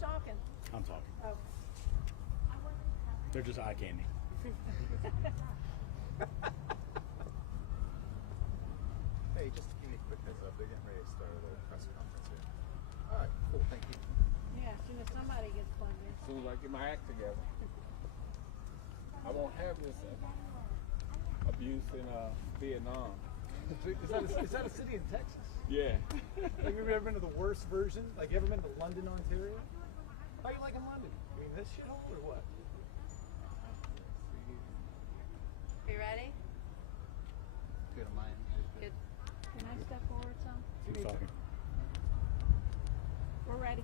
talking? I'm talking. Oh. They're just eye candy. Hey, just to give you a quick heads up, they're getting ready to start a little press conference here. All right, cool, thank you. Yeah, as soon as somebody gets funded. As soon as I get my act together, I won't have this abuse in Vietnam. Is that a city in Texas? Yeah. Like, have you ever been to the worst version? Like, you ever been to London, Ontario? How you liking London? I mean, this shithole or what? Are you ready? Good on my end. Good. Can I step forward some? Who's talking? We're ready.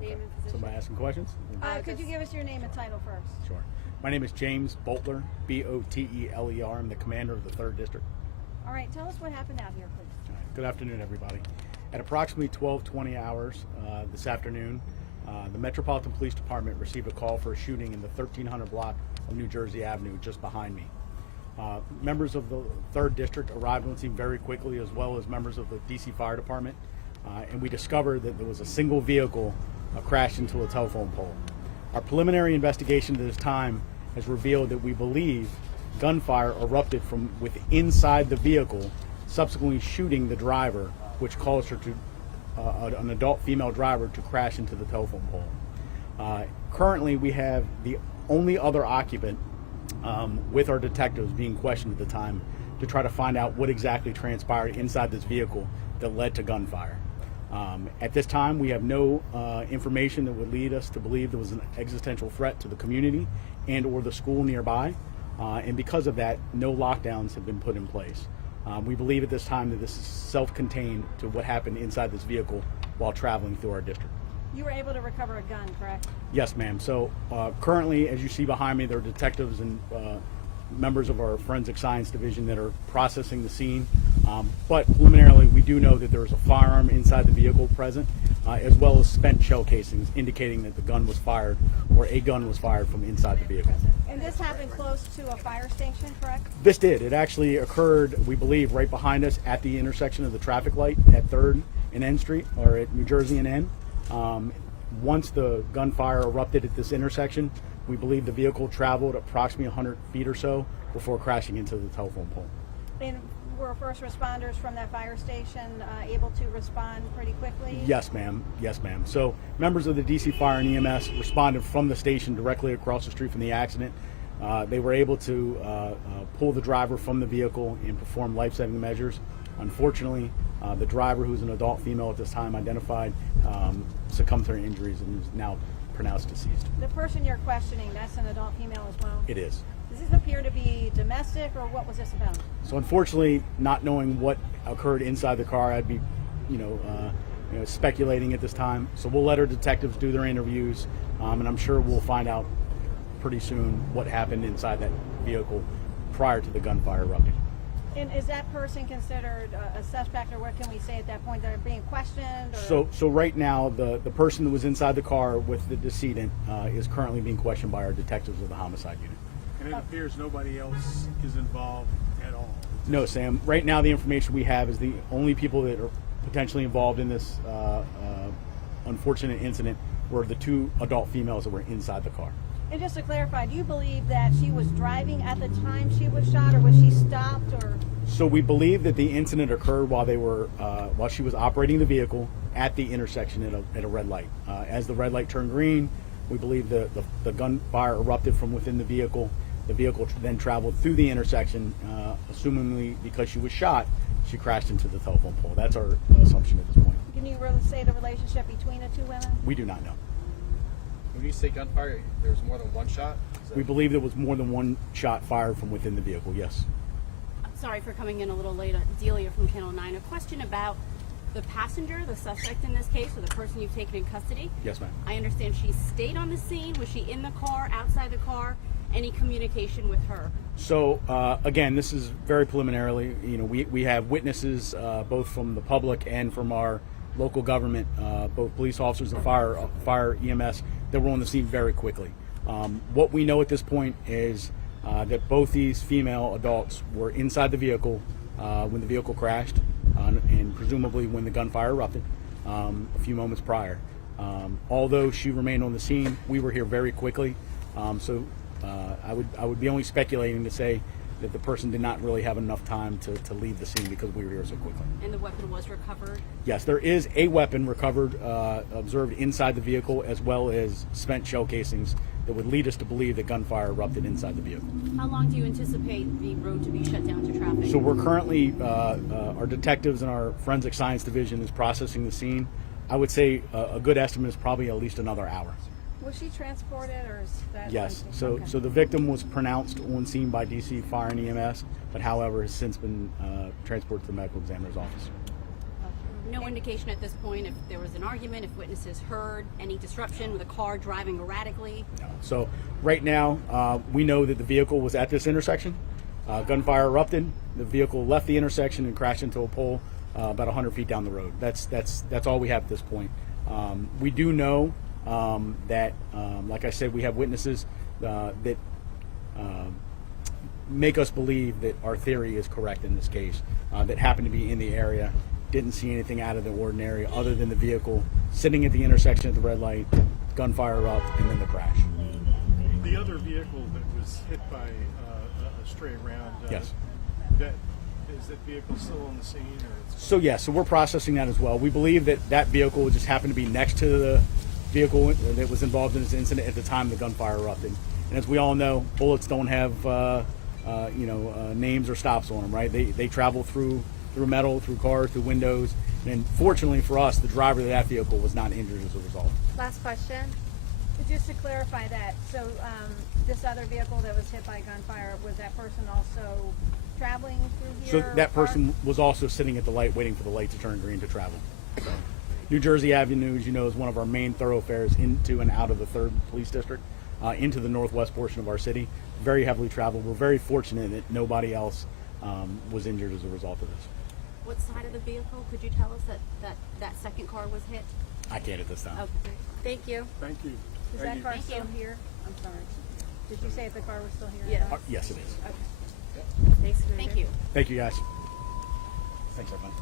Name and position. Somebody asking questions? Could you give us your name and title first? Sure. My name is James Boteler, B-O-T-E-L-E-R. I'm the commander of the 3rd District. All right, tell us what happened out here, please. All right. Good afternoon, everybody. At approximately 12:20 hours this afternoon, the Metropolitan Police Department received a call for a shooting in the 1300 block of New Jersey Avenue just behind me. Members of the 3rd District arrived on the scene very quickly, as well as members of the D.C. Fire Department, and we discovered that there was a single vehicle crashed into a telephone pole. Our preliminary investigation to this time has revealed that we believe gunfire erupted from inside the vehicle, subsequently shooting the driver, which caused her to an adult female driver to crash into the telephone pole. Currently, we have the only other occupant with our detectives being questioned at the time to try to find out what exactly transpired inside this vehicle that led to gunfire. At this time, we have no information that would lead us to believe there was an existential threat to the community and or the school nearby, and because of that, no lockdowns have been put in place. We believe at this time that this is self-contained to what happened inside this vehicle while traveling through our district. You were able to recover a gun, correct? Yes, ma'am. So currently, as you see behind me, there are detectives and members of our forensic science division that are processing the scene. But preliminarily, we do know that there is a firearm inside the vehicle present, as well as spent shell casings indicating that the gun was fired, or a gun was fired from inside the vehicle. And this happened close to a fire station, correct? This did. It actually occurred, we believe, right behind us at the intersection of the traffic light at 3rd and N Street, or at New Jersey and N. Once the gunfire erupted at this intersection, we believe the vehicle traveled approximately 100 feet or so before crashing into the telephone pole. And were first responders from that fire station able to respond pretty quickly? Yes, ma'am. Yes, ma'am. So members of the DC Fire and EMS responded from the station directly across the street from the accident. They were able to pull the driver from the vehicle and perform life-saving measures. Unfortunately, the driver, who's an adult female at this time identified, succumbed to her injuries and is now pronounced deceased. The person you're questioning, that's an adult female as well? It is. Does this appear to be domestic, or what was this about? So unfortunately, not knowing what occurred inside the car, I'd be, speculating at this time. So we'll let our detectives do their interviews, and I'm sure we'll find out pretty soon what happened inside that vehicle prior to the gunfire erupting. And is that person considered a suspect, or what can we say at that point? They're being questioned? Or? So right now, the person that was inside the car with the decedent is currently being questioned by our detectives of the homicide unit. And it appears nobody else is involved at all. No, Sam. Right now, the information we have is the only people that are potentially involved in this unfortunate incident were the 2 adult females that were inside the car. And just to clarify, do you believe that she was driving at the time she was shot, or was she stopped, or? So we believe that the incident occurred while while she was operating the vehicle at the intersection at a red light. As the red light turned green, we believe the gunfire erupted from within the vehicle. The vehicle then traveled through the intersection, assumingly because she was shot, she crashed into the telephone pole. That's our assumption at this point. Can you really say the relationship between the 2 women? We do not know. When you say gunfire, there was more than one shot? We believe there was more than one shot fired from within the vehicle, yes. Sorry for coming in a little late. Delia from Channel 9. A question about the passenger, the suspect in this case, or the person you've taken in custody. Yes, ma'am. I understand she stayed on the scene. Was she in the car, outside the car? Any communication with her? So again, this is very preliminarily. We have witnesses both from the public and from our local government, both police officers and fire EMS, that were on the scene very quickly. What we know at this point is that both these female adults were inside the vehicle when the vehicle crashed, and presumably when the gunfire erupted a few moments prior. Although she remained on the scene, we were here very quickly. So I would be only speculating to say that the person did not really have enough time to leave the scene because we were here so quickly. And the weapon was recovered? Yes, there is a weapon recovered, observed inside the vehicle, as well as spent shell casings that would lead us to believe that gunfire erupted inside the vehicle. How long do you anticipate the road to be shut down to traffic? So we're currently, our detectives and our forensic science division is processing the scene. I would say a good estimate is probably at least another hour. Was she transported, or is that? Yes. something- So the victim was pronounced on scene by DC Fire and EMS, but however has since been transported to the medical examiner's office. No indication at this point if there was an argument, if witnesses heard any disruption with a car driving erratically? No. So right now, we know that the vehicle was at this intersection. Gunfire erupted. The vehicle left the intersection and crashed into a pole about 100 feet down the road. That's all we have at this point. We do know that, like I said, we have witnesses that make us believe that our theory is correct in this case, that happened to be in the area, didn't see anything out of the ordinary other than the vehicle sitting at the intersection at the red light, gunfire erupt, and then the crash. The other vehicle that was hit by a stray round, Yes. Is that vehicle still on the scene? Or it's So yeah, so we're processing that as well. We believe that that vehicle just happened to be next to the vehicle that was involved in this incident at the time the gunfire erupted. And as we all know, bullets don't have names or stops on them, right? They travel through metal, through cars, through windows. And fortunately for us, the driver of that vehicle was not injured as a result. Last question. Just to clarify that, so this other vehicle that was hit by gunfire, was that person also traveling through So here? that person was also sitting at the light waiting for the light to turn green to travel. New Jersey Avenue, as you know, is one of our main thoroughfares into and out of the 3rd Police District, into the northwest portion of our city. Very heavily traveled. We're very fortunate that nobody else was injured as a result of this. What side of the vehicle could you tell us that second car was hit? I can't at this time. Okay. Thank you. Thank you. Is Thank that you. car Thank still you. here? I'm sorry. Did you say if the car was still here? Yeah. Yes, it is. Thanks, Thank you. Thank you, guys. Thanks, everybody.